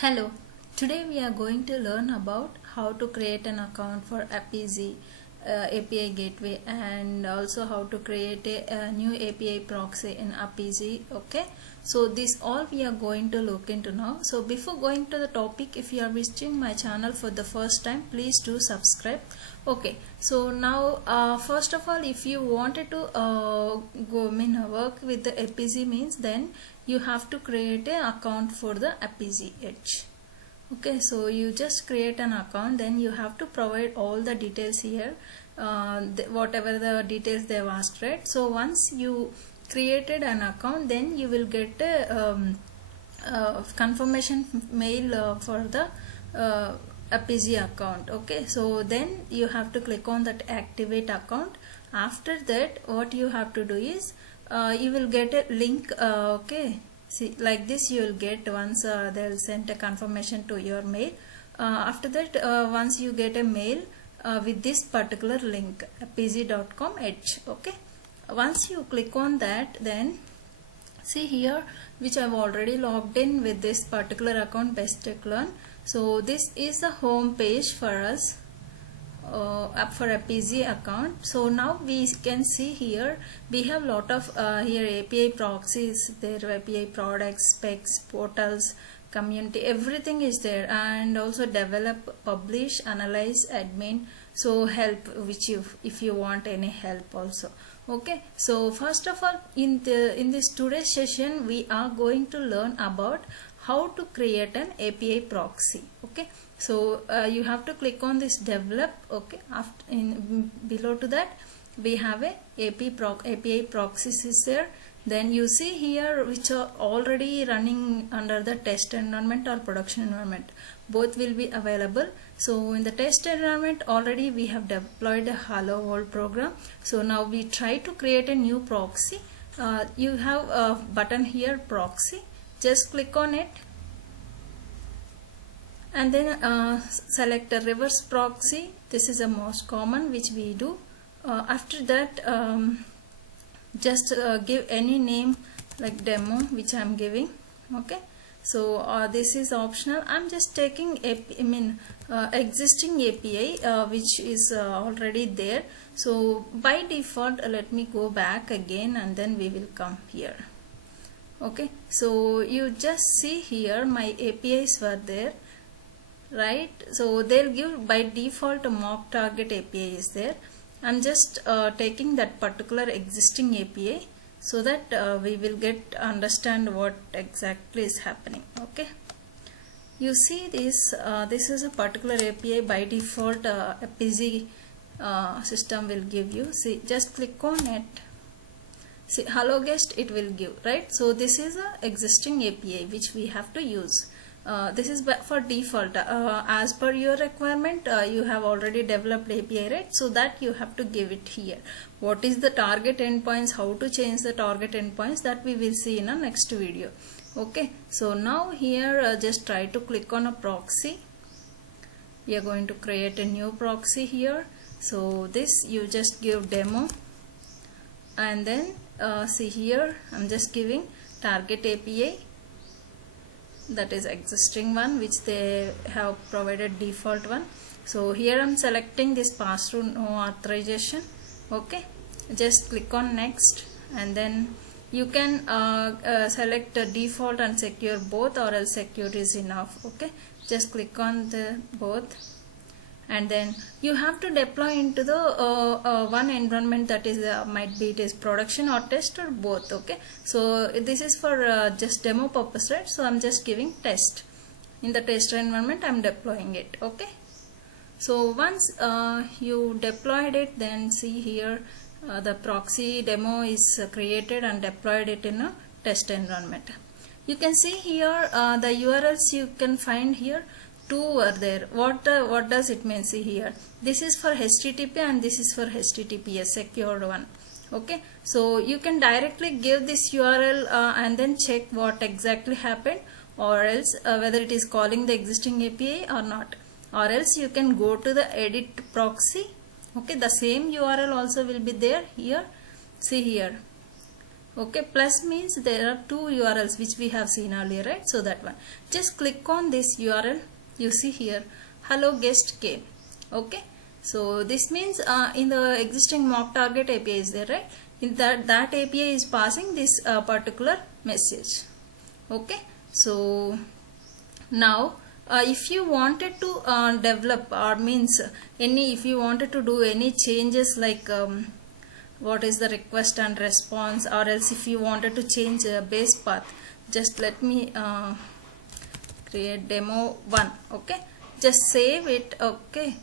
Hello, today we are going to learn about how to create an account for Appizy API gateway and also how to create a new API proxy in Appizy. Okay, so this all we are going to look into now. So before going to the topic, if you are visiting my channel for the first time, please do subscribe. Okay, so now first of all, if you wanted to work with the Appizy means, then you have to create an account for the Appizy Edge. Okay, so you just create an account, then you have to provide all the details here, whatever the details they have asked, right? So once you created an account, then you will get a confirmation mail for the Appizy account. Okay, so then you have to click on that activate account. After that, what you have to do is you will get a link. Okay, see, like this you will get once they will send a confirmation to your mail. After that, once you get a mail with this particular link, appizy.com edge. Okay, once you click on that, then see here, which I have already logged in with this particular account, Best Tech Learn. So this is the home page for us for Appizy account. So now we can see here we have lot of here API proxies, their API products, specs, portals, community, everything is there, and also develop, publish, analyze, admin, so help, which if you want any help also. Okay, so first of all, in this today's session we are going to learn about how to create an API proxy. Okay, so you have to click on this develop. Okay, after below to that we have a API proxies is there. Then you see here which are already running under the test environment or production environment. Both will be available. So in the test environment already we have deployed a Hello World program. So now we try to create a new proxy. You have a button here, proxy. Just click on it and then select a reverse proxy. This is the most common which we do. After that, just give any name like demo, which I am giving. Okay, so this is optional. I'm just taking existing API which is already there. So by default, let me go back again and then we will come here. Okay, so you just see here my APIs were there, right? So they'll give by default a mock target API is there. I'm just taking that particular existing API so that we will understand what exactly is happening. Okay, you see this this is a particular API by default Appizy system will give you. See, just click on it. See, hello guest, it will give, right? So this is a existing API which we have to use. This is for default. As per your requirement, you have already developed API, right? So that you have to give it here. What is the target endpoints, how to change the target endpoints, that we will see in a next video. Okay, so now here just try to click on a proxy. We are going to create a new proxy here. So this you just give demo, and then see here I'm just giving target API, that is existing one which they have provided default one. So here I'm selecting this pass-through no authorization. Okay, just click on next, and then you can select default and secure both, or else secure is enough. Okay, just click on the both, and then you have to deploy into the one environment, that is might be it is production or test or both. Okay, so this is for just demo purpose, right? So I'm just giving test. In the test environment I'm deploying it. Okay, so once you deployed it, then see here the proxy demo is created and deployed it in a test environment. You can see here the URLs you can find here. Two are there. What does it mean? See here, this is for HTTP and this is for HTTPS, secured one. Okay, so you can directly give this URL and then check what exactly happened, or else whether it is calling the existing API or not, or else you can go to the edit proxy. Okay, the same URL also will be there here. See here. Okay, plus means there are two URLs which we have seen earlier, right? So that one, just click on this URL. You see here, hello guest came. Okay, so this means in the existing mock target API is there, right? In that API is passing this particular message. Okay, so now if you wanted to develop, or means if you wanted to do any changes like what is the request and response, or else if you wanted to change base path, just let me create demo 1. Okay, just save it. Okay,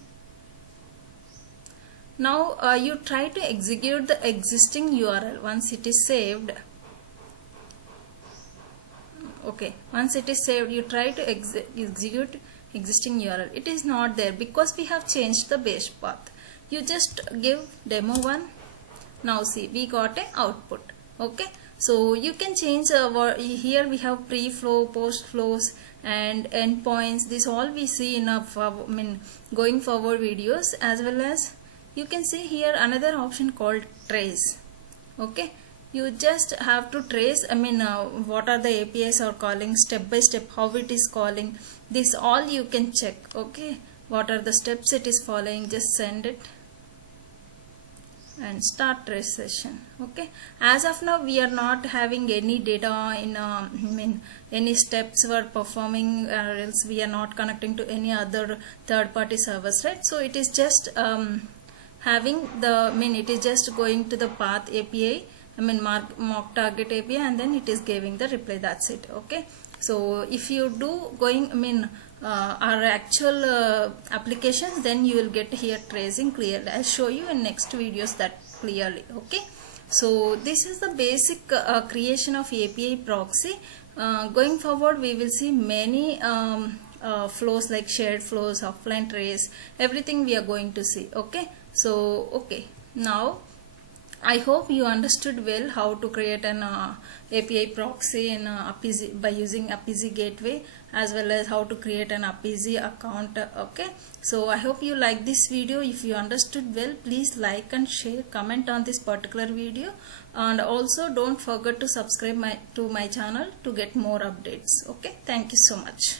now you try to execute the existing URL once it is saved. Okay, once it is saved, you try to execute existing URL. It is not there because we have changed the base path. You just give demo 1. Now see, we got a output. Okay, so you can change here we have pre-flow, post-flows and endpoints. This all we see in our going forward videos, as well as you can see here another option called trace. Okay, you just have to trace what are the APIs are calling, step by step how it is calling. This all you can check. Okay, what are the steps it is following, just send it and start trace session. Okay, as of now we are not having any data in any steps we are performing, or else we are not connecting to any other third-party servers, right? So it is just having the it is just going to the path API, mock target API, and then it is giving the reply. That's it. Okay, so if you do going our actual applications, then you will get here tracing clearly. I'll show you in next videos that clearly. Okay, so this is the basic creation of API proxy. Going forward we will see many flows like shared flows, offline trace, everything we are going to see. Okay, so okay, now I hope you understood well how to create an API proxy in Apizee by using Apizee Gateway, as well as how to create an Apizee account. Okay, so I hope you like this video. If you understood well, please like and share, comment on this particular video, and also don't forget to subscribe to my channel to get more updates. Okay, thank you so much.